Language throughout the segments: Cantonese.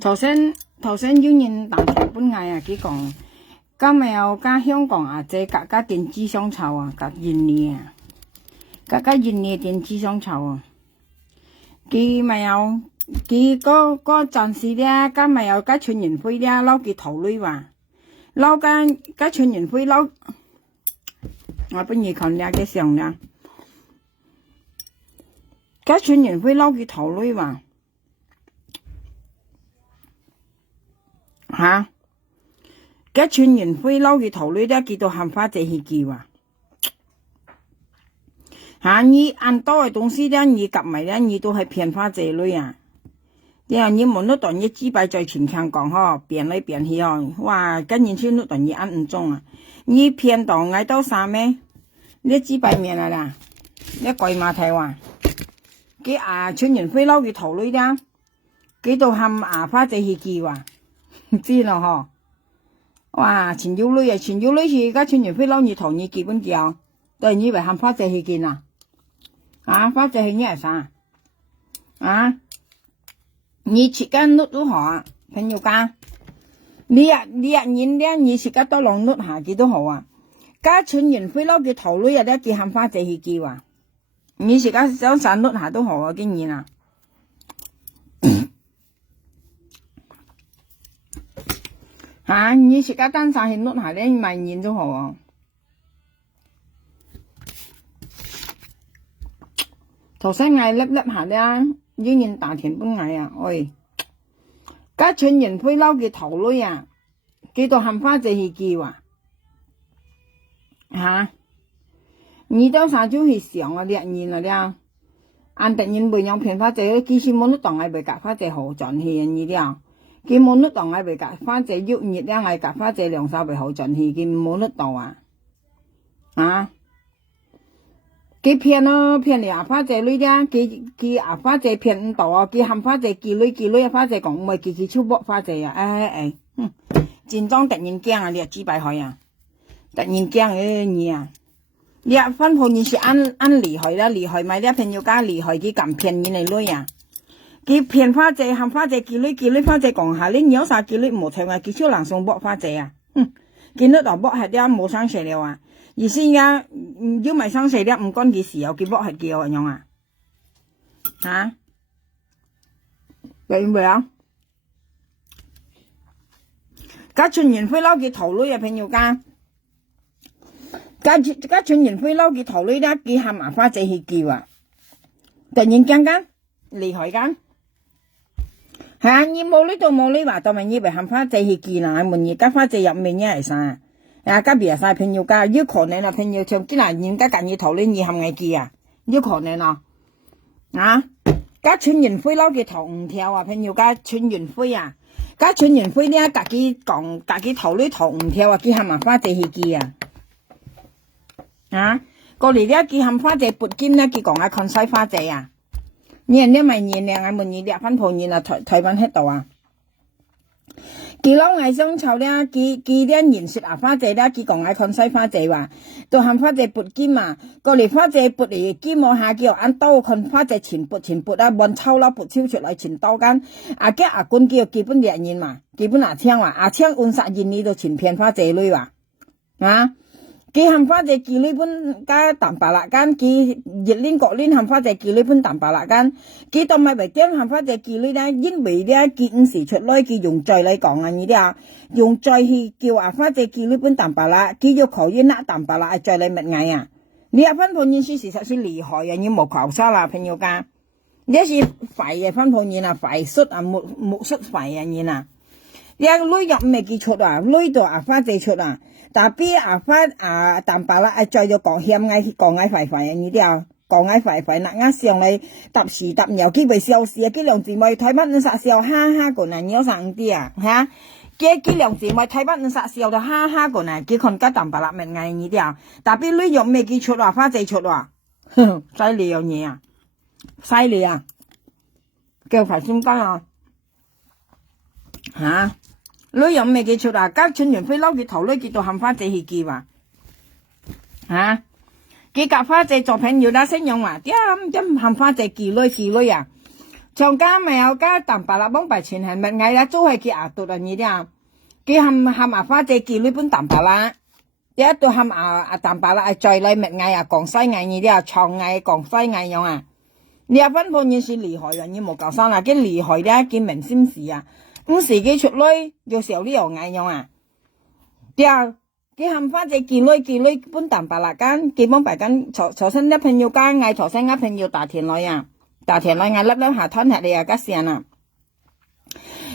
頭先有人談談本藝啊，佢講今日有加香港啊，即係加電子商籌啊，加印尼啊，加印尼電子商籌啊，佢咪有佢嗰陣時咧，今咪有加全年會咧，撈佢頭女話，撈加全年會撈，我不如看兩個相啦，加全年會撈佢頭女話。吓，一串人灰撈嘅頭女咧，見到冚花姐去叫啊！吓，你按多嘅東西咧，你夾埋咧，你都係騙花姐女啊！然後你冇得當你幾百在前強講嗬，變來變去哦，哇！今年先都當你按唔中啊！你騙到嗌到啥咩？你幾百面啦啦！你鬼馬睇話，佢串人灰撈嘅頭女咧，幾到冚花姐去叫啊！知啦嗬，哇！前腰女啊，前腰女是而家穿完飛褸，你同你結婚叫，都係以為喊花姐去見啊？花姐去呢係啥？你切間碌都好啊，朋友家，你人咧，你切間多兩碌下幾都好啊？家穿完飛褸嘅頭女啊，咧叫喊花姐去叫啊？你切間想散碌下都好啊，經驗啊！你食家單晒去碌下咧，咪現都好啊！頭先嗌粒粒下咧，已經大田搬嗌啊！喂，家串人灰撈嘅頭女啊，幾度冚花姐去叫啊？你都啥就去想啊？兩年啦咧，按突然袂用騙花姐，其實冇得當係袂夾花姐好賺錢你啲佢冇得當嗌袂夾花姐喐熱咧，嗌夾花姐兩手袂好賺錢，佢冇得當佢騙咯，騙你花姐女咧，佢花姐騙唔到啊，佢喊花姐叫女，花姐講唔係佢出搏花姐啊，戰裝突然驚啊，你又幾百開啊，突然驚你啊，你分鋪你是按厲害啦，厲害咪啲朋友家厲害佢咁騙你嚟女啊！佢騙花姐，喊花姐叫女，花姐講下你有啥叫女冇聽啊？佢超難送搏花姐啊！見到度搏係啲冇生蛇了啊！而先呀，要咪生蛇啲唔關佢事又佢搏係叫樣啊？明唔明啊？家傳完灰撈嘅頭女啊，朋友家，家傳完灰撈嘅頭女咧，佢喊埋花姐去叫啊！突然間厲害間。你冇呢度冇呢話，當咪以為喊花姐去見啊？門而家花姐入面嘅係啥？家別晒朋友家，有可能啊，朋友唱幾難人家近意頭呢，你喊嗌記啊？有可能啊？家穿完灰撈嘅頭唔跳啊，朋友家穿完灰啊，家穿完灰呢，自己講自己頭呢頭唔跳啊，佢喊埋花姐去記啊？過嚟呢，佢喊花姐撥肩呢，佢講下看西花姐啊？你人哋咪年靚啊，門你兩分鋪年啊，台灣喺度啊！佢撈藝商籌咧，佢啲言說花姐咧，佢講嗌看西花姐話，到喊花姐撥肩嘛，過嚟花姐撥嚟肩摸下，叫按刀看花姐前撥啊，揾抽啦撥超出嚟前刀間，家官叫基本兩年嘛，基本槍話槍按殺現呢度前騙花姐女話佢喊花姐叫呢般加淡白辣間，佢熱鏈角鏈喊花姐叫呢般淡白辣間，佢當咪為驚喊花姐叫呢咧，因為咧佢五時出來，佢用罪嚟講啊，呢啲用罪去叫花姐叫呢般淡白辣，佢要求要拿淡白辣罪嚟乜嘢啊？你分判人事實是厲害啊，你冇求沙啦，朋友家，你是廢嘅分判人啊，廢術啊，木術廢啊，人啊，你女入未記出啊，女到花姐出啊。但係花淡白啦，再就講險嗌講嗌廢廢啊！呢啲講嗌廢廢，嗱上嚟搭時搭又幾位笑事啊！幾兩姊妹睇乜你殺笑哈哈個嗱，有上啲幾兩姊妹睇乜你殺笑就哈哈個嗱，幾คน家淡白啦咪嗌呢啲但係女又未記出啊，花姐出啊，犀利樣嘢啊，犀利啊，叫快先得女人未記出啊，家穿完飛撈嘅頭女，見到喊花姐去叫佢夾花姐做朋友啦，先用話點喊花姐叫女啊， trong cá mèo cá tạm bà là bóng bài truyền hành mệt ngày đã chú hay kia à tụt là như thế à kia hàm pha chế kỳ lưới bún tạm bà là giờ tôi tạm bà là trời lại mệt ngày còn sai ngày như thế à chọn ngày còn sai ngày nhau à你分判件是厲害嘅，你冇教生啦，佢厲害咧，佢明心事啊，時佢出來有時候呢又嗌樣啊，對啊，佢冚翻隻見女本淡白啦間，基本白間坐身一朋友間嗌坐身一朋友大田來啊，大田來嗌粒下吞下你啊吉線啊，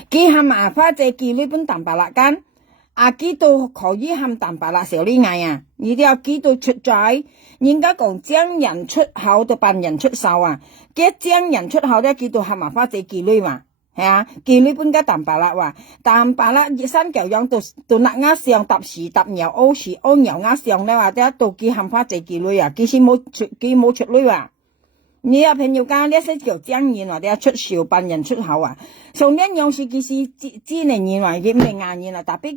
佢冚翻隻見女本淡白啦間。幾度可以含蛋白啦，小呢嗌啊！你哋有幾度出在？人家講將人出口就扮人出手啊！嘅將人出口咧，幾度含埋花仔幾類嘛？係啊，幾類本家蛋白啦話，蛋白啦熱身舊樣到那啱上搭時搭油屙時屙油啱上咧或者到幾含花仔幾類啊？幾時冇出類啊？你有朋友間呢些叫將人或者出手扮人出口啊？上年樣是其實只能認為佢唔係硬人啦，特別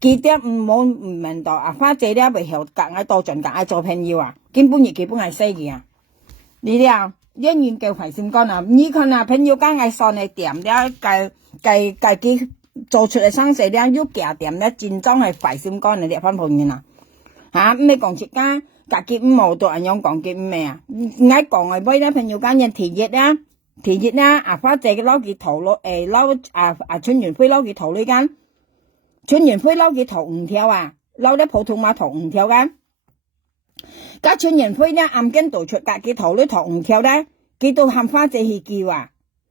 佢啲唔明白啊，花姐咧為後隔嗌多盡隔嗌做朋友啊，根本係死嘅啊！你哋啊，一言叫費心肝啊！你看啊，朋友間嗌上嚟點咧，計佢做出嚟生死咧，要夾點咧，戰爭係費心肝嚟啲翻朋友啊！嚇唔係講出間。隔結唔冇到人樣講結唔咩啊？嗌講係俾啲朋友間人田熱啦，花姐嘅撈幾頭咯，撈春園飛撈幾頭呢間，春園飛撈幾頭五條啊，撈啲普通話頭五條間，加春園飛咧暗根度出隔幾頭呢頭五條咧，幾度喊花姐去叫啊，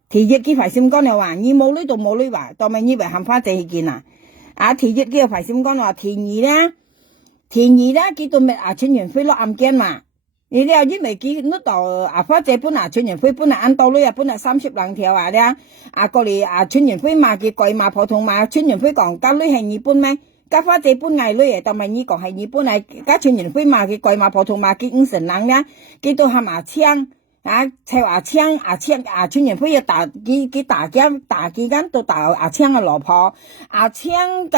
田熱幾排心肝又話，你冇呢度冇呢話，當咪以為喊花姐去見啊？田熱幾排心肝話田二咧。田二咧，佢到咪春園飛落暗間嘛？你哋因為佢嗰度花姐本春園飛本按道理本32條啊咧，過嚟春園飛嘛佢貴嘛普通嘛，春園飛講交女係二本咩？交花姐本嗌女嘅，但係呢個係二本嚟，交春園飛嘛佢貴嘛普通嘛佢50人咧，佢到係麻槍砌槍春園飛要打佢打幾間到打槍嘅老婆，槍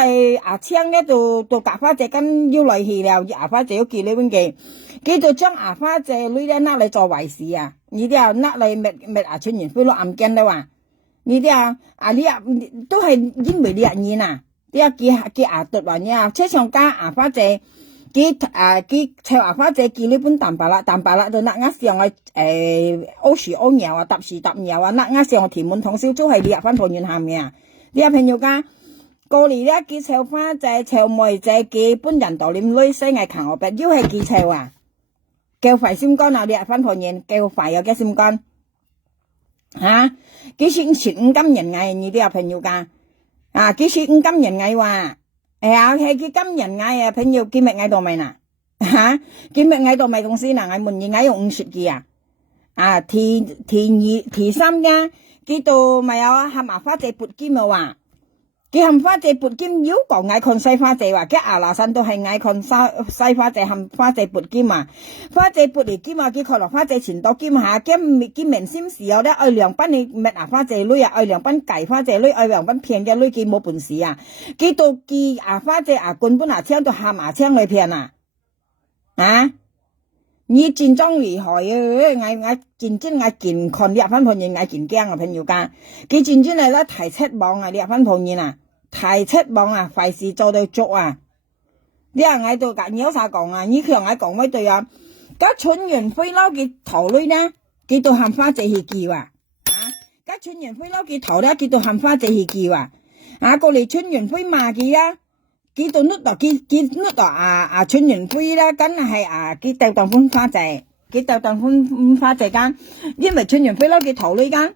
咧到夾花姐跟要嚟去了，花姐要見你本嘅，佢就將花姐女咧拿嚟做壞事啊！你啲拿嚟滅春園飛落暗間咧話，你啲你都係因為呢人啊，啲佢讀完嘢，車上加花姐。佢砌花姐見呢本蛋白啦，就那啱上去屙屎屙尿啊，搭屎搭尿啊，那啱上去填滿通宵都係你入翻房院下面啊！你有朋友家過嚟咧，佢砌花姐、砌妹姐，佢本人道念女西藝勤我別，要係佢砌啊，叫快心肝啊！你入翻房院叫快有幾心肝嚇？幾時前五金人藝你都有朋友家幾時五金人藝話？係佢今人嗌啊，朋友今日嗌到未嗱？今日嗌到未公司嗱？嗌門宴嗌用50幾啊？第三家佢度咪有喊花姐撥金嘅話，佢喊花姐撥金，如果嗌看西花姐話，佢嗱身都係嗌看西花姐喊花姐撥金啊，花姐撥嚟金啊，佢看落花姐前度金下，佢明心時有咧愛兩班你滅花姐女啊，愛兩班計花姐女，愛兩班騙嘅女，佢冇本事啊，佢到佢花姐根本槍到喊槍嚟騙你戰爭厲害嗌戰爭嗌健康你入翻碰見嗌健驚啊朋友家，佢戰爭嚟啦提七網啊，你入翻碰見提七網費事做到足啊！你嗌到隔有啥講啊？你強嗌講乜對啊？家春園飛撈嘅頭女呢，佢到喊花姐去叫家春園飛撈嘅頭咧，佢到喊花姐去叫過嚟春園飛罵佢佢到甩到春園飛咧，梗係佢鬥當歡花姐，佢鬥當歡花姐間，因為春園飛撈嘅頭女間，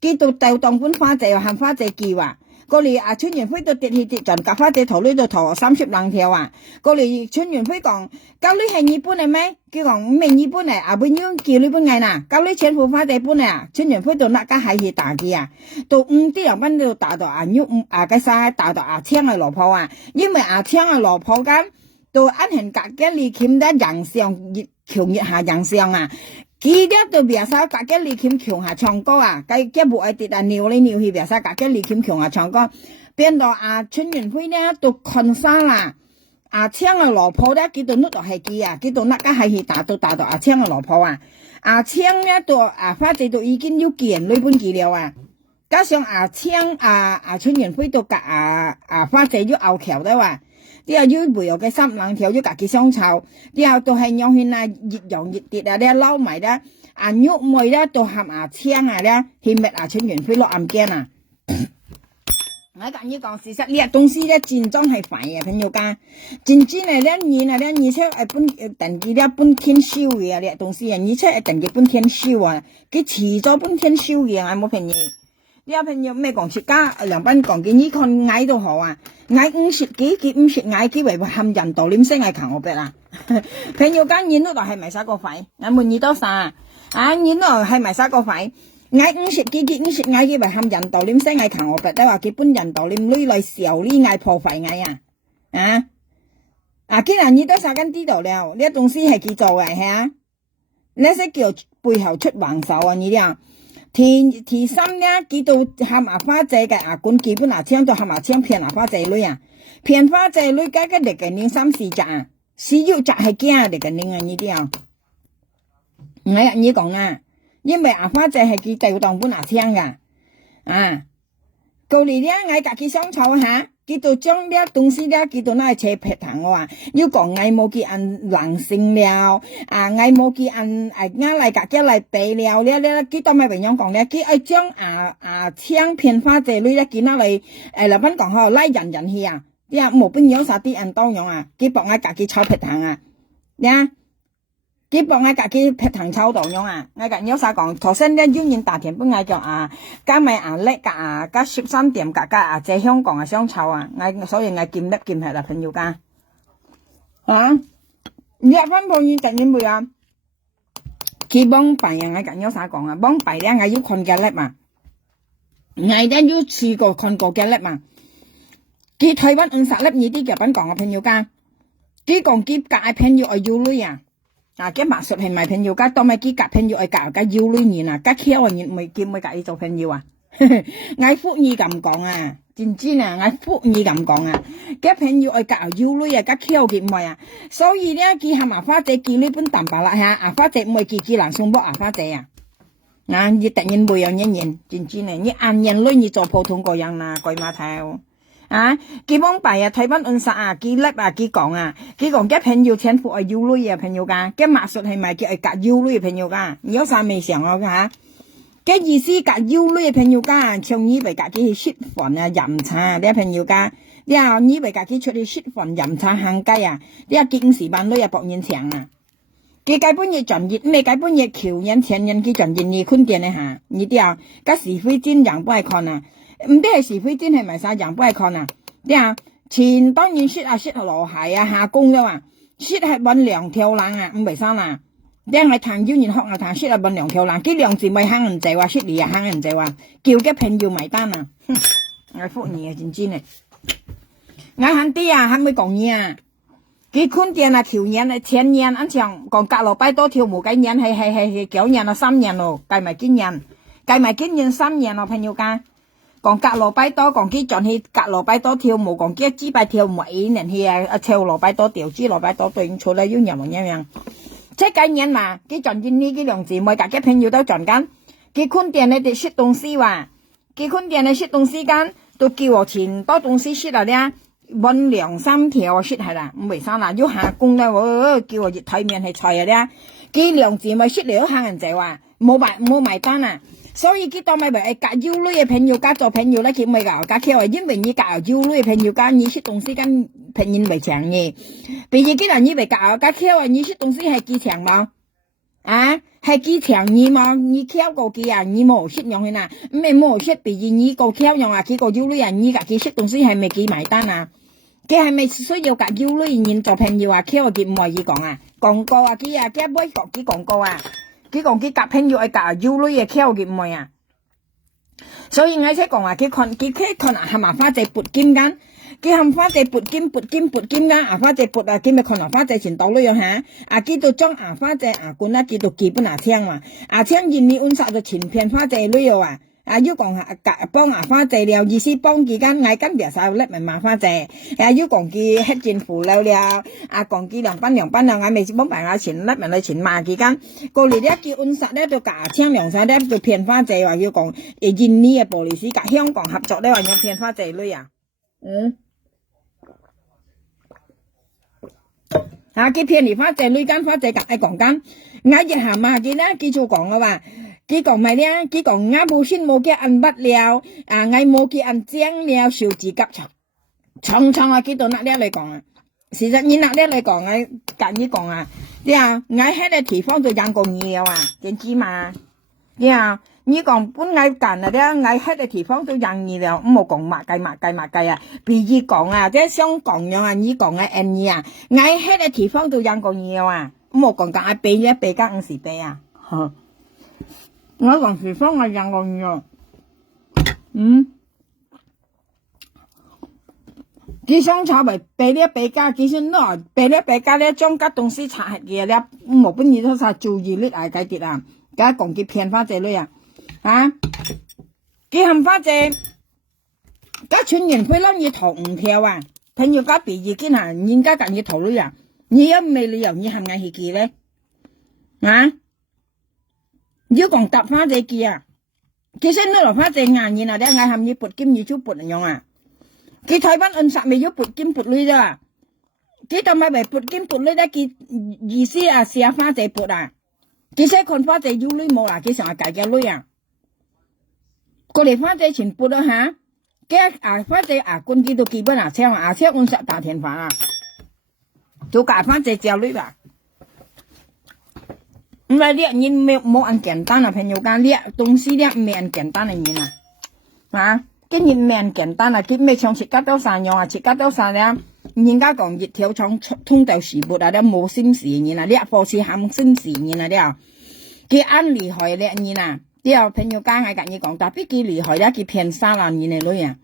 佢到鬥當歡花姐喊花姐叫過嚟春園飛到跌去跌盡夾花姐頭呢度頭32條過嚟春園飛講交女係日本嚟咩？佢講唔係日本嚟本樣叫你本藝嗱，交女全部花姐本嚟春園飛到那家係去打佢到5啲人班度打到嘅晒打到槍嘅老婆因為槍嘅老婆間到安行隔嘅你欠得人上強熱下人上佢哋都別晒隔嘅李kim強下唱歌佢冇愛跌尿嚟尿去別晒隔嘅李kim強下唱歌，變到春園飛咧都困晒啦，槍嘅老婆咧佢到甩到係佢佢到那家係去打到槍嘅老婆青咧都花姐都已經要見女本記了啊，加上青春元輝都花姐要拗橋的話，啲啊要背後嘅三兩條要自己相湊，啲啊都係讓佢熱揚熱跌啊，啲撈埋咧肉梅咧都含青咧，係咪春元輝落暗驚啊？我跟你講事實，呢東西咧戰爭係快嘅，朋友家戰爭咧而且係等佢咧半天燒嘅呢東西啊，而且係等佢半天燒啊，佢遲咗半天燒嘅，我冇朋友。呢朋友咩講出家兩班講嘅，你看矮都好啊，矮50幾矮幾為含人道點聲係強我別啦。朋友家你都係咪殺個肺？我問你多啥你都係咪殺個肺？嗌50幾嗌佢為含人道念聲嗌強我別，都話佢本人道念女來時候呢嗌破壞嗌既然你都殺緊呢度了，呢東西係佢做嘅係啊，呢些叫背後出橫手啊！你哋提心咧，佢到含花姐嘅管基本槍到含槍騙花姐女啊，騙花姐女家嘅嚟嘅年3、4隻4、6隻係驚嚟嘅年你啲我人你講啊。因為花姐係佢哋當本槍噶過嚟咧我自己相湊下，佢就將呢東西咧佢就拿嚟切劈糖我話要講我冇佢按冷性了我冇佢按嚟自己嚟備了呢佢都咪咁樣講咧，佢愛將槍騙花姐女咧佢拿嚟立賓講好拉人去啊，冇邊樣啥啲人當樣佢幫我自己炒劈糖佢幫我自己劈糖炒到樣我跟有啥講，頭先咧union年大田本嗌叫加埋叻加13點加在香港相湊所以我見得見係啦朋友家你翻朋友突然會佢幫辦我跟有啥講幫辦咧我要看嘅叻嘛，我咧要試過看過嘅叻嘛，佢台灣50粒呢啲嘅品講朋友家，佢講佢介朋友要女嘅馬術係咪朋友家當咪佢夾朋友夾要女人夾巧人咪叫咪夾你做朋友我福你咁講真真我福你咁講夾朋友夾要女夾巧嘅唔係所以咧佢係花姐叫呢本淡白啦花姐唔係佢難送波花姐你突然會有一年真真你按人女你做普通個人鬼馬頭佢幫拜台灣50佢叻佢講佢講嘅朋友天賦要女朋友噶，嘅馬術係咪叫夾要女朋友噶？你有啥未想我嘅嘅意思夾要女朋友噶，像你為夾佢去食飯飲茶啲朋友噶，你為夾佢出去食飯飲茶行街你見時班女博人場佢基本嘢專業，咩基本嘢橋人前人佢專業你坤點呢你啲嘅是非真人不係看唔知係是非真係咪晒人不係看前當然說羅鞋下工啫嘛，說係搵2條冷唔係生你係談要然學談說係搵2條冷，幾兩字咪慳人仔話說你慳人仔話叫嘅朋友埋單我福你真真我肯啲係咪講嘢佢坤點條年前年安像講隔落擺多條冇計年係9年3年咯，計埋今年3年咯朋友家。講隔羅擺多，講佢轉去隔羅擺多跳舞，講佢支擺跳舞一年去跳羅擺多調支羅擺多對應出來要人樣，即係今年嘛，佢轉進呢幾兩字，每大家朋友都轉緊，佢坤店咧哋食東西佢坤店咧食東西間都叫我錢多東西食咧，搵2、3條食係啦，唔為啥啦，要下工咧，叫我熱台面係菜咧，佢兩字咪食嚟慳人仔冇埋單所以佢當咪為夾要女嘅朋友家做朋友咧，佢咪夾巧因為你夾要女嘅朋友家，你食東西間朋友為強嘅，譬如佢人以為夾巧你食東西係幾強冇係幾強你冇，你巧過佢你冇食用佢唔係冇食，譬如你個巧用佢個要女你夾佢食東西係咪幾埋單佢係咪需要夾要女人做朋友巧佢唔可以講廣告佢佢唔可以講佢廣告佢講佢夾朋友係夾要女嘅巧嘅唔係所以我先講佢看係咪花姐撥金間，佢係花姐撥金間花姐撥佢咪看花姐前度女樣佢就將花姐管佢就基本槍槍現你按殺就前片花姐女要講幫花姐了，意思幫佢間嗌間別晒叻咪麻花姐，要講佢黑政府了，講佢兩班了，嗌未幫辦錢叻咪嚟錢罵佢間，過嚟咧叫按實咧就假槍兩晒咧就騙花姐話要講印尼嘅玻璃絲夾香港合作咧話要騙花姐女啊，佢騙你花姐女間花姐夾喺講間，嗌日下罵佢咧，佢就講嘅話。佢講咪咧，佢講啱冇先冇嘅按筆了，嗌冇嘅按正了，手指甲長佢到哪咧嚟講啊？事實你哪咧嚟講啊？跟你講啊，嗌喺個地方就養過你了啊，點知嘛？你講本嗌幹啦，嗌喺個地方都養你了，唔好講抹計啊！比如講啊，即係香港樣啊，你講按你啊，嗌喺個地方都養過你了啊，唔好講講俾間50倍啊，我講地方我養過你啊，佢想炒咪俾家，佢想攞俾家咧，將家東西拆嘅咧，冇本事都晒注意力嚟計啲啊，而家講佢騙花姐女啊，佢冚花姐，家村人會諗要投5條啊，朋友家別意見下，人家講要投女啊，你有咩理由你係咪去記咧？要講搭花姐記啊，其實你落花姐硬嘢啊，嗌含你撥金你就撥樣啊。佢台灣按實未要撥金撥女咋，佢就咪為撥金撥女咧，佢意思啊試下花姐撥啊，佢寫看花姐要女冇啦，佢成日計嘅女啊，過嚟花姐全撥啦吓，佢花姐官佢都基本車按實打電話啊，就教花姐教女吧。唔係呢人冇按簡單啊，朋友間呢東西呢唔係按簡單嘅人啊，跟人唔係按簡單啊，佢咩唱切吉刀散樣啊，切吉刀散咧，人家講熱條廠通到時末啊，咧冇心事嘅人啊，呢貨是喊心事嘅人啊，呢佢按厲害咧人啊，呢朋友間係咁樣講，但係佢厲害咧，佢騙3萬人嘅女啊，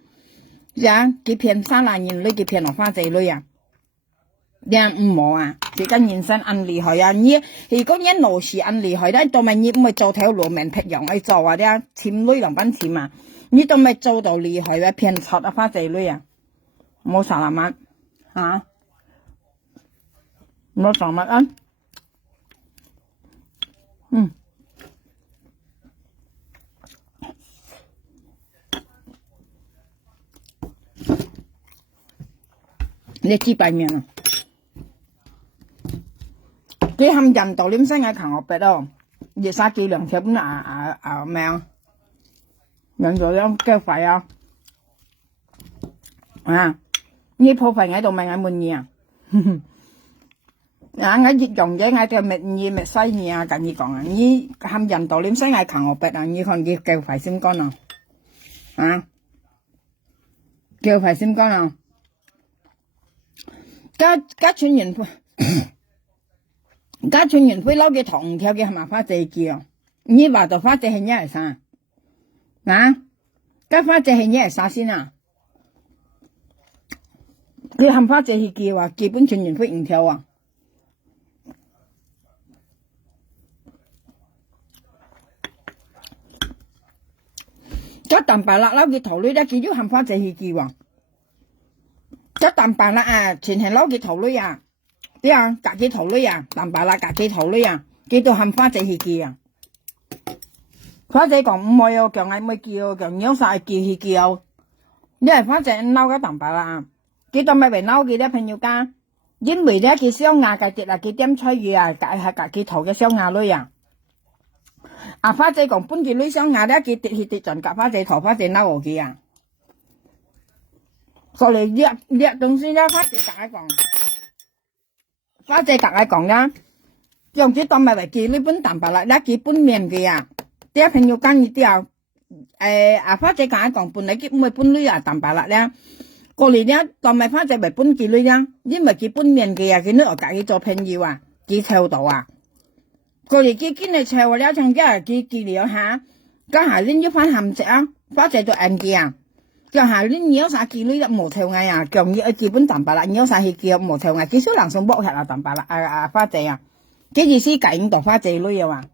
佢騙3萬人女，佢騙落花姐女啊。唔好啊，佢跟人生按厲害啊！你如果你老是按厲害咧，都咪你唔係做條路命劈樣去做啊！啲簽女2蚊錢啊，你都咪做到厲害嘅騙錯啊花仔女啊！冇3萬冇3萬啊！你幾百面啊？佢含印度點生嘅強學筆咯，熱沙幾2條本咩啊？印度啲雞肺啊！呢鋪費喺度咪喺滿意啊！喺熱用嘅喺度咪西嘢啊！咁你講啊，你含印度點生嘅強學筆啊？你看佢雞肺先乾啊！雞肺先乾啊！家村人家村人會撈嘅同條嘅係咪花姐叫？你話到花姐係咩啥？家花姐係咩啥先啊？佢含花姐去叫啊，基本村人會唔條啊？咗啖白辣撈嘅頭女咧，佢都含花姐去叫啊！咗啖白辣啊，全係撈嘅頭女啊！啲隔幾頭女啊，啖白辣隔幾頭女啊，佢都含花姐去叫啊！花姐講唔係哦，強係咪叫，強有晒叫去叫，你係花姐撈嘅啖白辣啊！佢都咪為撈嘅啲朋友家，因為咧佢小牙嘅啲啊，佢點吹魚啊，隔幾頭嘅小牙女啊！花姐講本嘅女小牙咧，佢跌盡夾花姐頭，花姐撈我嘅啊！所以呢東西咧，花姐講。花姐夾我講啦，用啲當咪為記呢本啖白辣咧，幾本面嘅啊！啲朋友間呢啲花姐夾我講本嚟佢唔係本女啊啖白辣咧，過嚟咧當咪花姐為本記女啦，因為幾本面嘅啊，佢呢我夾佢做朋友啊，幾臭到啊！過嚟佢見你臭咧，唱即係佢記了下，家下拎一番鹹食啊，花姐做硬嘅啊！就下拎有啥記女都冇臭嗌啊，強要基本啖白辣，有啥去叫冇臭嗌，幾少人想剝下啊啖白辣花姐啊，幾意思計到花姐女啊嘛，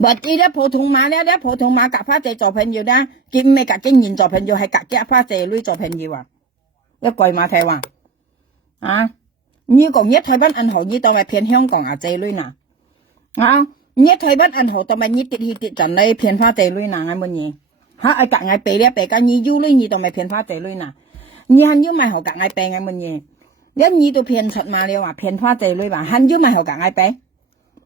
或者咧普通話咧普通話夾花姐做朋友咧，佢唔係夾經驗做朋友，係夾花姐女做朋友啊！一句馬睇話啊！你講一台灣銀行，你當係騙香港啊仔女嗱啊！你台灣銀行當係你跌盡你騙花仔女嗱，係乜嘢？嚇！係夾硬俾咧俾緊你要女，你當係騙花仔女嗱？你係要買學夾硬俾係乜嘢？你都騙出嘛？你話騙花仔女話，係要買學夾硬俾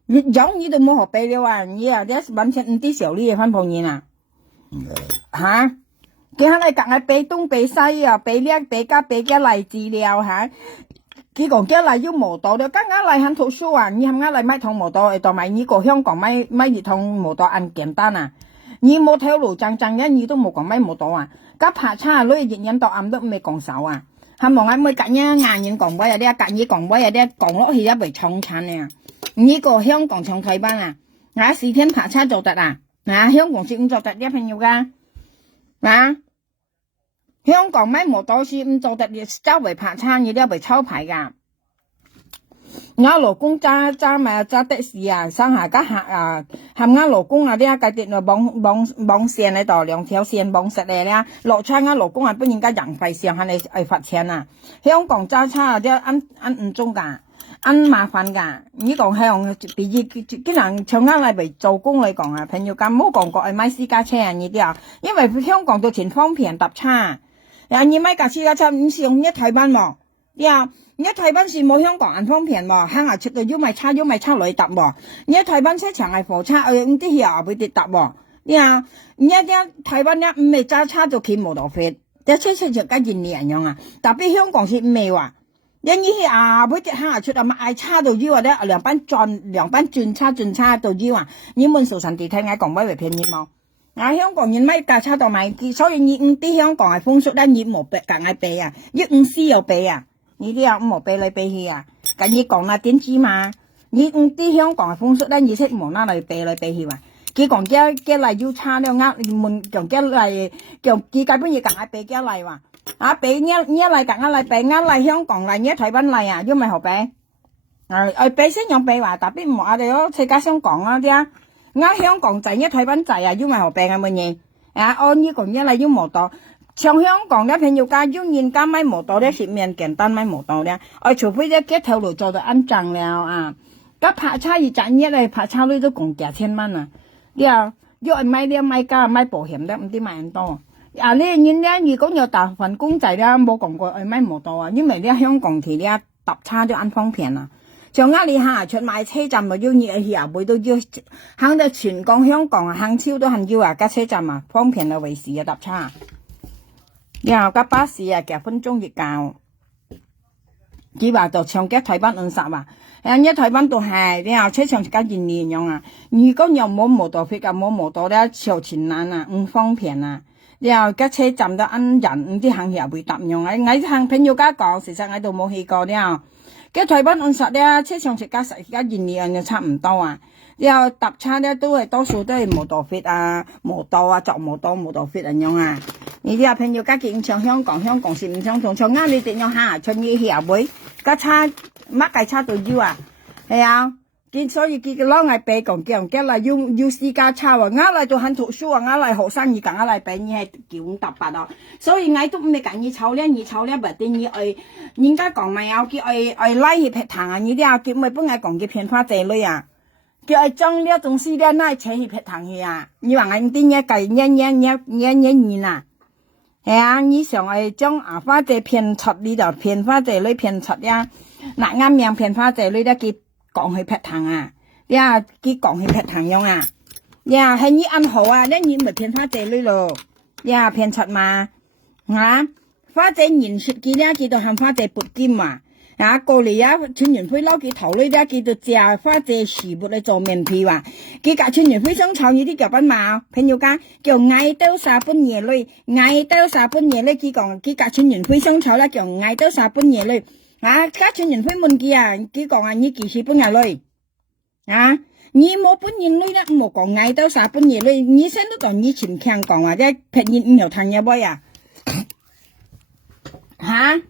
？giống như tôi mua hộp bê liêu à, như là cái bánh xe tí xỉu đi phân phòng nhìn à, hả? Cái này cả ngày bê tung bê say à, bê liếc bê cá bê cái này gì liêu hả? Cái còn cái này yêu mổ tàu đó, các ngã này hắn thủ số à, như hắn ngã này mấy thằng mổ tàu, tàu mày như cổ香港mấy gì thằng mổ tàu ăn简单à, như mổ theo lối trăng nhá, như tôi mổ còn mấy mổ tàu à, các hạ cha lối dịch nhân tàu ăn được mấy còn sáu à, hắn mổ ngay mấy cả nhá ngàn nhân còn bây giờ đây cả như còn bây giờ đây còn lỗ thì đã bị冲餐nè. 呢個香港長台班啊，啊4天爬車做得啊，啊香港是唔做得啲朋友噶，啊香港咪冇多是唔做得啲周圍爬車，你都被抄牌噶。我老公揸咪揸的士啊，上下家客啊，含我老公啊啲計跌落網線喺度，兩條線網實嚟咧，落車我老公係不應該人費上，係你係罰錢啊。香港揸車啊啲按唔中㗎。ăn麻煩㗎，呢個係比啲人唱啱嚟嚟做工嚟講啊，朋友咁冇講過係買私家車啊呢啲啊，因為香港到前方便搭車，啊你買架私家車唔是用一台灣喎，呀一台灣是冇香港人方便喎，行下出到要買車嚟搭喎，一台灣車場係貨車，啲嘢會跌搭喎，呀一台灣咧唔係揸車就企摩托費，啲車就加燃料樣啊，特別香港是唔係話。因為啊，每隻行出啊，買叉到腰啊，咧兩班轉叉到腰啊，你們數神地睇我講威為便宜冇？啊，香港人咪架叉到買，所以你唔啲香港係風俗咧，你冇俾夾硬俾啊，你唔需要俾啊，你啲啊冇俾你俾去啊，咁你講啦點知嘛？你唔啲香港係風俗咧，你識冇啦嚟俾你俾去啊？佢講嘅嚟要叉了啱，問講嘅嚟講佢根本要夾硬俾嘅嚟話。啊，俾呢嚟夾嚟俾啱嚟香港嚟呢台灣嚟啊，因為何俾？俾先用俾話，特別唔我哋嗰世界香港啊啲啊，啱香港仔呢台灣仔啊，因為何俾咁嘅嘢？啊，按呢個呢嚟要冇到，像香港咧朋友家要人家買冇到咧，食麵簡單買冇到咧，除非咧街頭路做到安裝了啊，咁拍車一陣呢嚟拍車率都共幾千蚊啊，啲啊，要係買家買保險咧，唔知買咁多。啊！呢人咧，如果有大份公仔咧，冇講過買冇到啊，因為咧香港條咧搭車都啱方便啊。像你行出買車站咪要熱氣啊，每都要行到全港香港啊，行超都行要啊，架車站啊，方便啊為時啊搭車。然後架巴士啊，幾分鐘一到。只話就長嘅台灣50啊，一台灣都係，然後車上加燃料樣啊。如果又冇摩托費啊，冇摩托咧，超前難啊，唔方便啊。然後架車站都按人啲行業會搭用啊！我行朋友家講，其實我都冇去過了。嘅台灣50咧，車上加燃料就差唔多啊。然後搭車咧都係多數都係摩托費啊，摩托啊，坐摩托費咁樣啊。你啲朋友家見像香港是唔相同，像啱你哋樣行出去協會，架車乜架車都要啊，係啊。所以佢攞嚟俾講叫嚟要私家車喎，啱嚟就很讀書啊，啱嚟學生而家啱嚟俾你係900啊，所以我都唔係講炒咧，唔定你人家講咪有叫拉去劈糖啊，你啲啊叫咪幫我講嘅騙花仔女啊，叫將呢東西咧拉扯去劈糖去啊，你話我啲嘢計嘢啊，係啊，你上係將花仔騙出呢度騙花仔女騙出呀，嗱啱樣騙花仔女咧佢。講去劈糖啊，呀，佢講去劈糖用啊，呀，係你按好啊，你咪騙花仔女咯，呀，騙出嘛，啊，花仔現實嘅咧，佢就喊花仔撥金啊，啊，過嚟啊，村員會撈佢頭女咧，佢就借花仔時撥嚟做面皮啊，佢架村員會想炒呢啲腳品嘛，朋友家叫嗌兜沙半夜女，佢講佢架村員會想炒啦，叫嗌兜沙半夜女。啊！家村人會問佢啊，佢講啊，你幾時搬入嚟？啊，你冇搬入嚟咧，冇講嗌到啥搬入嚟，你先都講你前強講啊，即係平日唔有談嘢噃啊？嚇！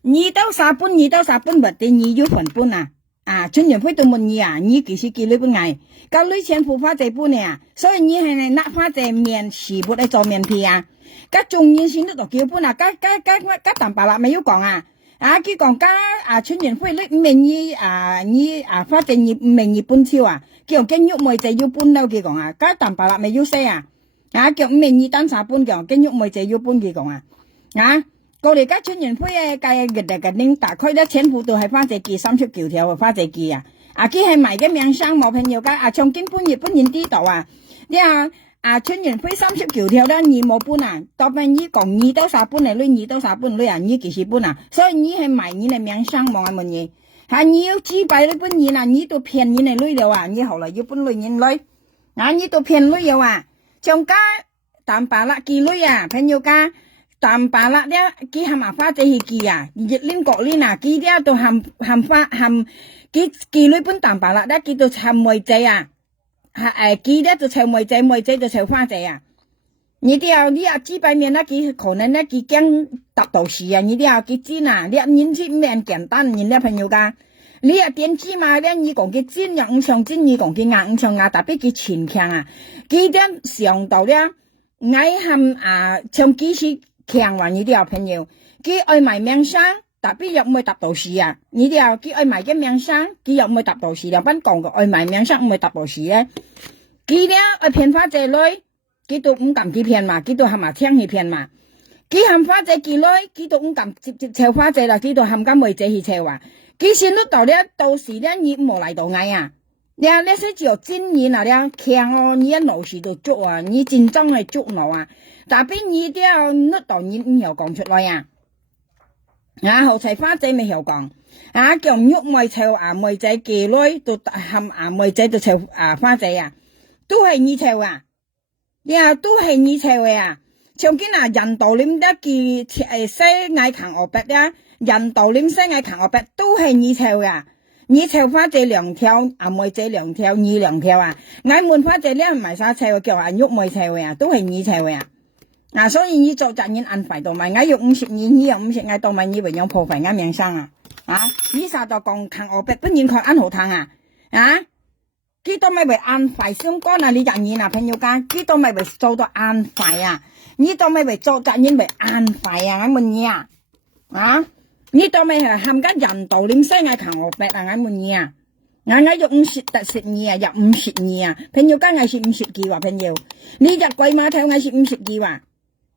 你到啥搬，不定你要份搬啊？春園會都問你你其實幾女本藝，教女前夫花姐本呢，所以你係嚟拿花姐面時不嚟做面皮中年先都叫本淡白啦，沒有講佢講春園會你唔明你花姐你唔明你本超叫跟喐妹仔要搬到佢講淡白啦沒有寫叫唔明你單啥搬叫跟喐妹仔要搬佢講過嚟春園會嘅拎打開咧全部都係花姐記39條嘅花姐記佢係賣嘅名聲冇朋友從今本人知道你春園會39條咧你冇搬到邊你講你都啥搬嚟你都啥搬嚟你幾時搬所以你係賣你嘅名聲冇問你你要支擺你本人你都騙你嘅女了你後來要搬女人女你都騙女了從家淡白啦記女朋友家淡白啦咧，佢係麻花仔去記熱拎國拎佢啲都含花佢女本淡白啦咧，佢都含妹仔佢啲就湊妹仔就湊花仔你知擺面佢可能佢驚達到時你佢知你知咩簡單你朋友家你點知嘛咧？你講佢知又唔想知，你講佢硬唔想特別佢前強佢啲上到咧，愛含像幾時強你朋友，佢愛賣名聲，特別又唔會達到時你佢愛賣嘅名聲，佢又唔會達到時，兩班講嘅愛賣名聲唔會達到時咧，佢愛騙花仔女，佢都唔敢去騙嘛，佢都係嘛聽去騙嘛，佢含花仔女，佢都唔敢直接湊花仔啦，佢都含緊妹仔去湊佢先都到咧，到時咧你冇嚟到嗌你些只有真言強你老時就捉你真正係捉我但係你都要甩到你唔曉講出來後齊花仔未曉講叫喐妹湊妹仔幾女都含妹仔就湊花仔都係你湊都係你湊從今人道你得記西嗌強我白人道你西嗌強我白都係你湊你湊花仔兩條妹仔兩條你兩條嗌門花仔咧唔係啥湊叫喐妹湊都係你湊所以你做責任安排到埋嗌用50年你用50嗌到埋你為樣破壞嗌名聲你啥就講強我白本人佢安好聽佢都咪為安排相關你人言朋友間佢都咪為做到安排你都咪為做責任為安排我問你你都咪係冚家人道你西嗌強我白我問你我用50特食你入50你朋友間我是50幾朋友你入鬼馬頭我是50幾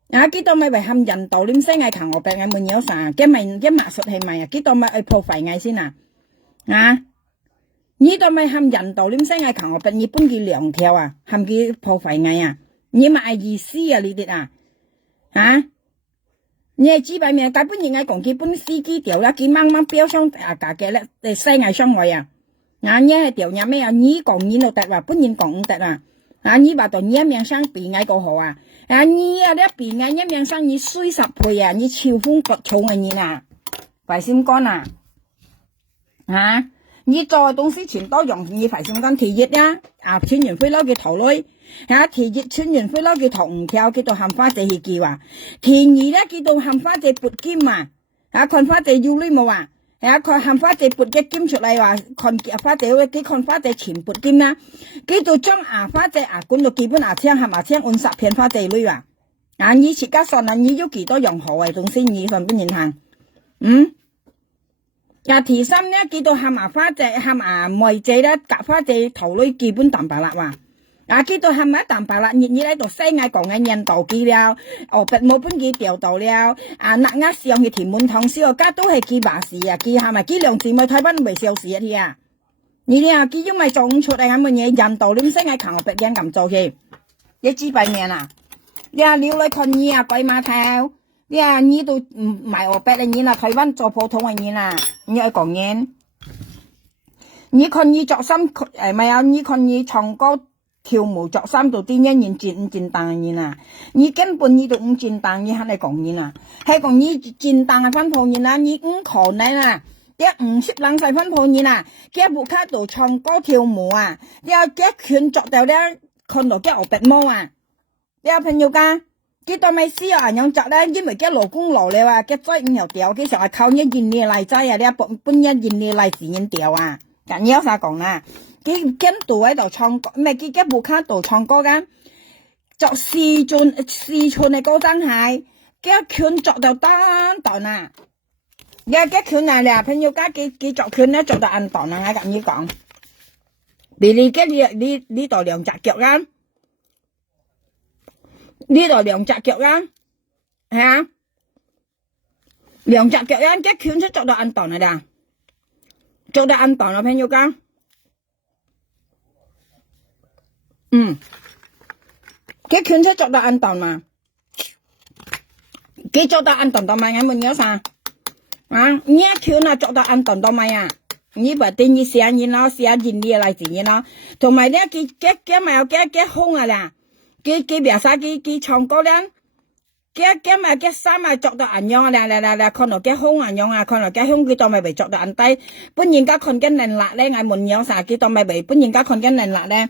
佢都咪為冚人道你西嗌強我白我問你有啥嘅咪嘅馬術係咪佢都咪去破壞我先你都咪冚人道你西嗌強我白你搬佢兩條冚佢破壞我你咪意思你哋你係知擺面，根本人係講佢本司機調啦，佢掹掹標上價嘅咧，西藝商外你係調嘢咩你講你都得本人講唔得你話到你名聲比嗌個好你咧比嗌一名聲你水10倍你超風割草嘅你快心肝你做東西全都用你快心肝提熱春園會攞佢頭女提熱春園會攞佢頭唔跳佢到冚花仔去叫田兒咧佢到冚花仔撥尖看花仔要女冇佢冚花仔撥嘅尖出嚟看花仔佢看花仔全撥尖佢到將花仔管到基本青冚青按10片花仔女你自家信你要幾多用好嘅東西你信邊人行提心咧佢到冚花仔冚妹仔咧夾花仔頭女基本淡白啦佢到冚一淡白啦你喺度西嗌講嘅印度記了白冇本記調到了那上去填滿堂燒家都係記白事記係咪記兩字咪睇翻微笑事你記因為做唔出嚟咁嘅嘢印度你唔西嗌強我白人咁做嘅你知擺面你撩嚟看你鬼馬頭你都唔係我白你台灣做普通嘅你愛講嘢你看你作心咪你看你唱歌跳舞作衫到啲人戰當你根本你都唔戰當你喺度講嘢係講你戰當嘅分鋪嘢你唔可能50人細分鋪嘢佢部卡度唱歌跳舞佢拳作到咧看到佢我白毛朋友家佢當咪死樣作咧因為佢老公老了佢再唔又掉佢成日靠一件嘢嚟齋你本一件嘢嚟自然掉咁有啥講啦？佢跟度喺度唱歌，唔係佢嘅部卡度唱歌㗎，作四寸嘅高踭鞋，佢拳作到單檔啦。cái拳này là朋友家佢作拳咧做到安檔啦，我咁樣講。你嘅呢度兩隻腳啦，呢度兩隻腳啦，係啊，兩隻腳啦，cái拳出做到安檔嚟啦，做到安檔啦，朋友家。cái拳出做到安檔嘛，佢做到安檔到嘛，我問你啥？nhé khiếu là chỗ đó ăn tận đâu mày à như vậy tên như xe như nó xe gì đi lại gì như nó thôi mày đấy cái mày cái hông à là cái biểu sao cái chồng có đấy cái mà cái sao mà chỗ đó ăn nhau là con nó cái hông ăn nhau à con nó cái hông cái tao mày bị chỗ đó ăn tay bất nhiên các con cái nền lạ đây ngày muốn nhau sao cái tao mày bị bất nhiên các con cái nền lạ đây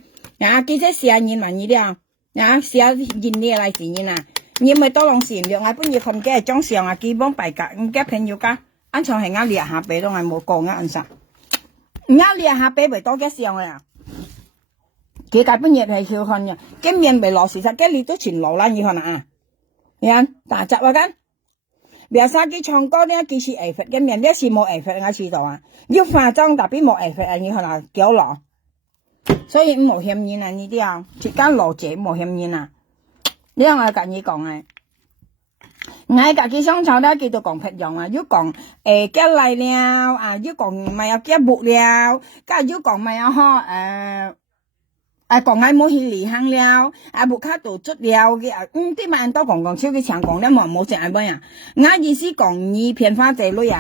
cái xe như mà như đấy xe gì đi lại gì như nè nhưng mà tao lòng xỉn được ngay bất nhiên con cái trong xe à cái bóng bài cả cái朋友cả anh chồng係啱裂下髀都係冇講啊，anh實啱裂下髀咪多幾上啊，佢大半夜係跳看嘅，今年咪落事實，今年都全落啦，你看啊，人大集啊間，別晒佢唱歌呢，幾時藝術，今年呢是冇藝術我知道啊，要化妝特別冇藝術啊，你看啊，幾落，所以冇嫌疑啊呢啲啊，直間落姐冇嫌疑啊，呢個我跟你講嘅。ngay cả cái song cháu đó kia tôi còn phải dùng à, giúp còn cái lại leo à, giúp còn mày cái bụt leo, cái giúp còn mày ho còn ngay mỗi lì hang leo, bụt khác tổ chức leo cái tí mà anh tao còn siêu cái chẳng còn đấy mà một chuyện bây à, ngay gì xí còn nhị phiền pha chế luôn à,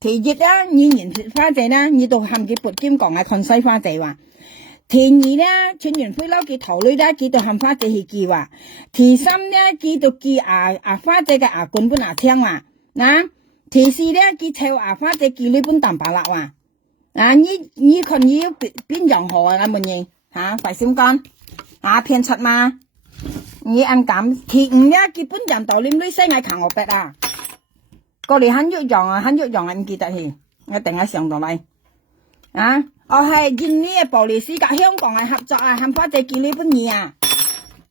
thì dịch á nhị nhìn pha chế đó, nhị tôi hầm cái bụt kim còn ngay còn sai pha chế à. Thì nhị đó chuyên viên phơi lâu cái thầu lưới đó cái tôi hàm pha chế hi kỳ wa thì xăm đó cái tôi kỳ pha chế cái quân bún chang wa nè thì si đó cái theo pha chế kỳ lưới bún tạm bả la wa nhị con nhị biến dòng hồ là mình nhỉ phải xem con phiền chặt mà nhị ăn cảm thì nhá cái bún dòng tàu lim lưới xây ngay khẳng ở bẹt có đi hắn dụ dòng anh kỳ tại thì ngay từng ngày xong rồi đây係印尼嘅布里斯甲香港嘅合作啊，冚花姐叫你本嘢啊，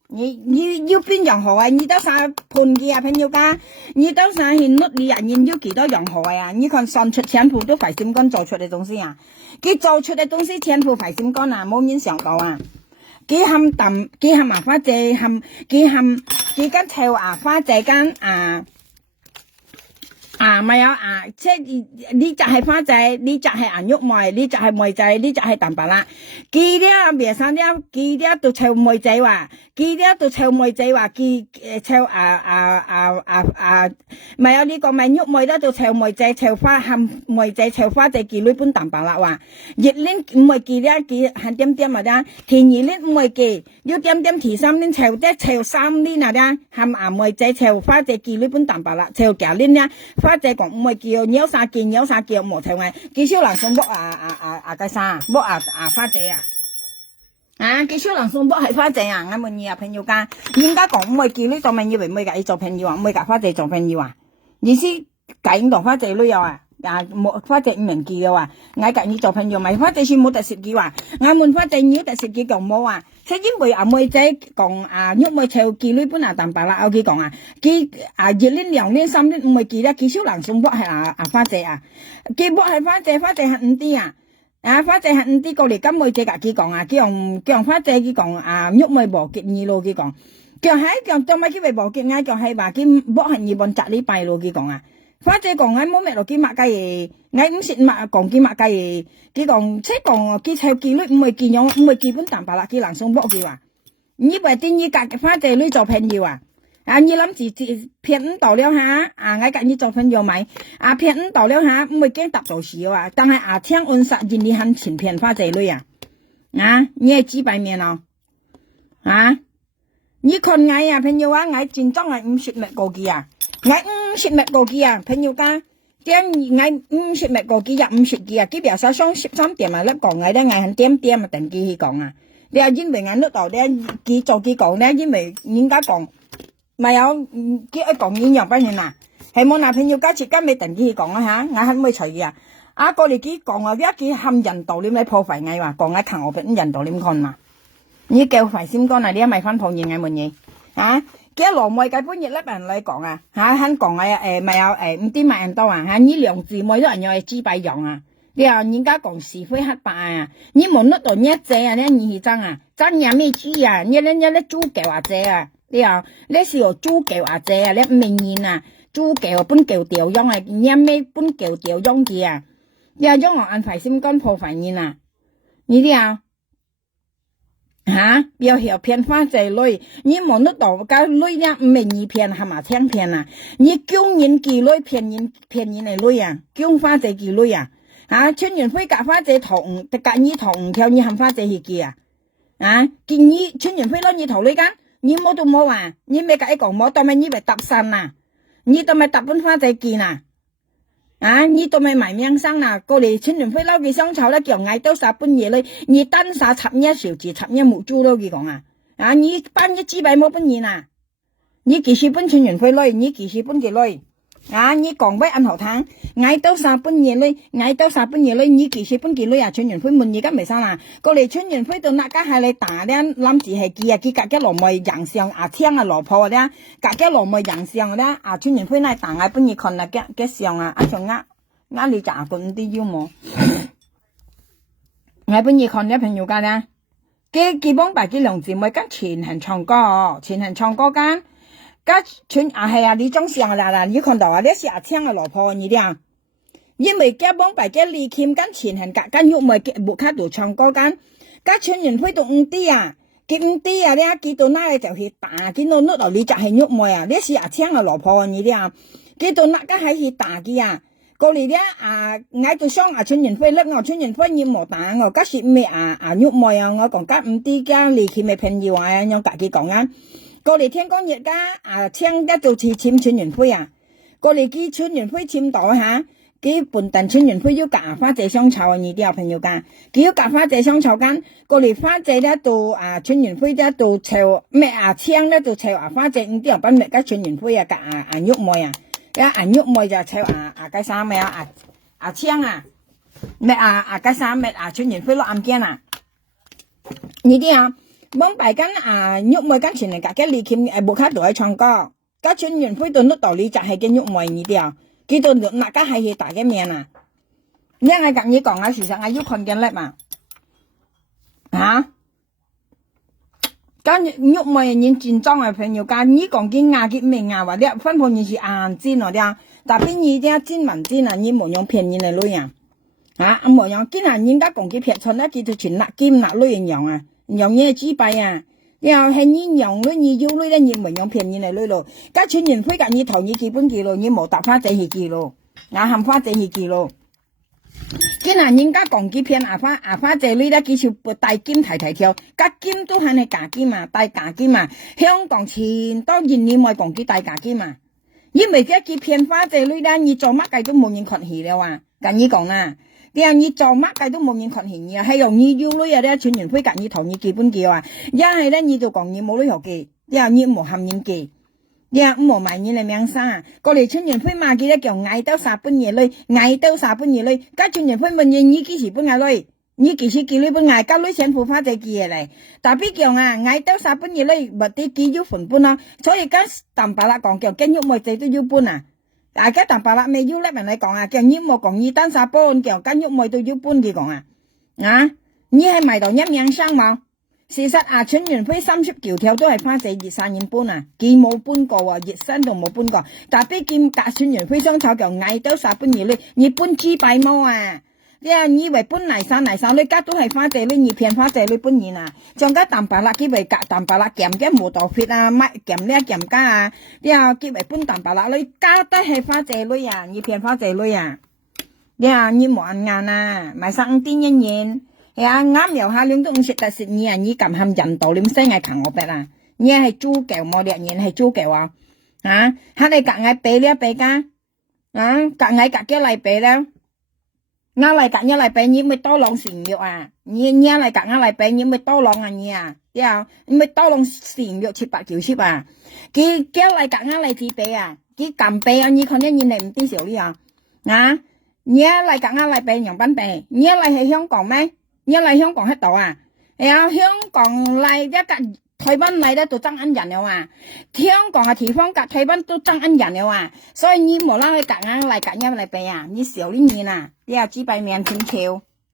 你要邊樣號啊？你得啥盤嘅啊？朋友家，你得啥現率你啊？你要幾多樣號啊？你看算出全部都費心肝做出嘅東西啊，佢做出嘅東西全部費心肝啊，冇人想到啊，佢冚花姐佢間臭花姐間咪有即係呢隻係花仔，呢隻係顏郁梅，呢隻係梅仔，呢隻係蛋白啦。佢啲別生啲，佢啲都臭梅仔話，佢啲都臭梅仔話，佢臭咪有呢個咪郁梅咧，都臭梅仔，臭花含梅仔，臭花仔，佢呢般蛋白啦話，熱鏈唔係佢咧，佢係點點啊咧，天熱鏈唔係佢，要點點提三鏈臭啲臭三鏈啊咧，含梅仔，臭花仔，佢呢般蛋白啦，臭夾鏈咧。花姐講唔係叫扭啥叫冇聽嘅，幾少人送卜個啥卜花姐幾少人送卜係花姐啊！我問你啊，朋友間，應該講唔係叫呢度咪以為唔係㗎，做朋友啊，唔係㗎花姐做朋友啊，意思揀同花姐旅遊啊，冇花姐唔能記嘅話，我揀你做朋友咪花姐算冇特色嘅話，我問花姐你特色嘅講冇啊。即因為妹仔講郁妹臭記呢本蛋白啦，佢講佢熱鏈兩鏈三鏈唔係記得幾少人送卜係花姐啊，佢卜係花姐係5啲花姐係5啲過嚟金妹姐㗎，佢講佢用花姐佢講郁妹無結二路佢講，佢喺講做乜佢為無結嗌講係話佢卜係2本摘呢拜路佢講花姐講冇咩落佢抹雞嘢，唔識抹講佢抹雞嘢，佢講即講佢臭記率唔係見樣，唔係基本蛋白啦，佢能送卜佢話，你為點你隔花姐女做朋友啊？你諗住騙到了下，我隔你做朋友咪？騙到了下，唔係驚答到事啊，但係聽按實現你肯前騙花姐女你係幾百面咯？你看我朋友我戰爭係50米過幾我50米過幾朋友家，點我50米過幾50幾佢表示上13點咧講我咧係點等佢去講你係因為我呢度咧佢做佢講咧，因為人家講咪有佢講演樣不然係冇朋友家設間咪等佢去講我係咪隨啊，過嚟幾講啊，一幾冚人道你咪破壞嗌話，講嗌勤我俾人道你看嘛。你叫壞心肝啊，你咪翻碰見嗌乜嘢啊？幾羅妹嘅本日咧人嚟講啊，嚇肯講啊咪有唔知乜人多啊嚇，呢兩字每個人又係知擺樣啊。你話人家講是非黑白啊，你冇得到一隻啊，你是真啊，真有咩知啊？你豬腳或者啊，你話你是有豬腳或者啊，你唔明啊，豬腳本腳掉樣啊，你咩本腳掉樣嘅啊？你話將我安排心肝破壞人啊？你啲啊？嚇，要學騙花仔女，你冇得到個女咧唔係你騙係嘛聽騙啊？你叫人幾女騙人嚟女啊？叫花仔幾女啊？嚇，春園輝夾花仔頭唔，夾你頭唔跳，你冚花仔去記啊？啊，見你春園輝攞你頭女間，你冇都冇話，你咪夾一講冇，但係你咪搭身啊？你都咪搭本花仔見啊？啊！你都咪埋命生啦，過嚟春園輝撈嘅雙丑咧，叫嗌到殺本嘢咧，你單殺插一小字，插一木豬咯，佢講啊！啊！你班一支幣冇本嘢啊！你幾時本春園輝攞？你幾時本嘅攞？啊！你講俾銀行聽，嗌到殺本嘢咧，嗌到殺本嘢咧，你幾時本嘅攞啊？春園輝問而家未生啦，過嚟春園輝到那家係你打咧，諗住係記啊，記隔嘅羅妹人上啊，聽啊羅婆咧，隔嘅羅妹人上咧，啊春園輝嚟打嗌本嘢看啊嘅上啊，啊上你就咁啲妖魔，嗌本嘢看啲朋友家咧，基本白嘅兩姊妹跟前行唱歌間。噶春係啊，你裝上啦，你看到啊，你是阿聽嘅老婆你哋，因為家幫白嘅李謙跟前行跟玉梅嘅木卡度唱歌間，噶春園輝到5啲啊，佢5啲啊，你見到那就去打，見到那度你就係玉梅啊，你是阿聽嘅老婆你哋，見到那個係去打嘅啊，過嚟咧嗌到雙春園輝咧，我春園輝你冇打我，嗰時咩玉梅啊，我講加5啲嘅李謙嘅朋友啊，用自己講啊。過嚟聽講而家聽一做次簽春園輝啊，過嚟記春園輝簽到嚇，記半頓春園輝要夾花仔雙炒啊，你啲朋友間，佢要夾花仔雙炒間，過嚟花仔咧到春園輝咧到炒咩青咧到炒花仔5啲人品咩嘅春園輝夾玉梅啊，玉梅就炒雞生咩青咩雞生咩春園輝落暗間啊，你啲啊。幫大間玉梅間前嚟隔嘅李謙木卡度喺唱歌，家春園輝到嗰度你就係嘅玉梅呢啲啊，見到那家係去大嘅面啊，因為咁你講啊，事實我要看見叻嘛，嚇，跟玉梅人戰裝嘅朋友間，你講見亞嘅命啊，或者分配人是硬煎嗰啲啊，但邊你啲煎文煎啊，你冇用騙人嚟攞啊，冇用，見人家講嘅撇春咧，叫做全辣尖辣攞人用啊。用嘢紙幣啊，然後係你用咗你要咗咧，你唔用騙人嚟攞咯。家春園輝夾你頭你基本記咯，你冇搭花仔去記咯，冚花仔去記咯。見人家講幾片花仔呢咧，幾條大劍提跳，夾劍都係假劍啊，大假劍啊。香港前多年你咪講幾大假劍啊，因為這幾片花仔呢咧，你做乜計都冇人群起了啊，咁你講啦。你做乜計都冇人群起啊，係用你要女啊咧，春園輝夾你頭你基本叫啊，一係咧你就講你冇女學記，你冇含人記，你冇埋你嚟命生，過嚟春園輝罵佢咧叫嗌到殺本嘢女，嗌到殺本嘢女，家春園輝問你幾時本嗌女，你幾時叫你本嗌，家女想付花仔記嘢嚟，但係叫嗌到殺本嘢女，或者記要份本咯，所以家淡白啦講叫跟玉梅仔都要搬啊。大家淡白啦，未要叻人嚟講啊，叫你冇講你單殺搬，叫跟玉梅都要搬佢講啊，你係咪到一命生嘛？事實春園輝30條都係花仔熱散人搬啊，佢冇搬過啊，熱身都冇搬過，但係畢竟隔春園輝雙炒叫嗌到殺搬嘢咧，你搬豬幣冇啊？你以為搬嚟散你家都係花仔咧，你騙花仔咧搬嘢啊？仲加淡白啦，佢為隔淡白啦，鹹嘅冇豆血啊，乜鹹咧鹹家啊，佢為搬淡白啦，你家都係花仔女啊，你騙花仔女啊？你冇眼眼啊，買3點1元，啱又下兩都唔食得食你啊，你咁冚人道，你唔使嗌勤我白啦，你係豬腳冇兩元係豬腳啊，嚇你隔嗌俾呢俾家，隔嗌隔嘅嚟俾咧。啱嚟隔一嚟俾你咪多浪成肉啊！你嚟隔一嚟俾你咪多浪啊你啊！你咪多浪成肉7、8條切啊！佢嚟隔一嚟至俾啊！佢撳俾啊！你看啲人嚟唔啲少呢啊！你嚟港啊嚟俾人賓俾，你嚟係香港咩？你嚟香港喺度啊？係啊，香港嚟一個台灣嚟咧都爭恩人了啊！香港嘅地方隔台灣都爭恩人了啊！所以你無啦去港啊嚟港啊嚟俾啊！你少啲年啊，你又只俾面天橋。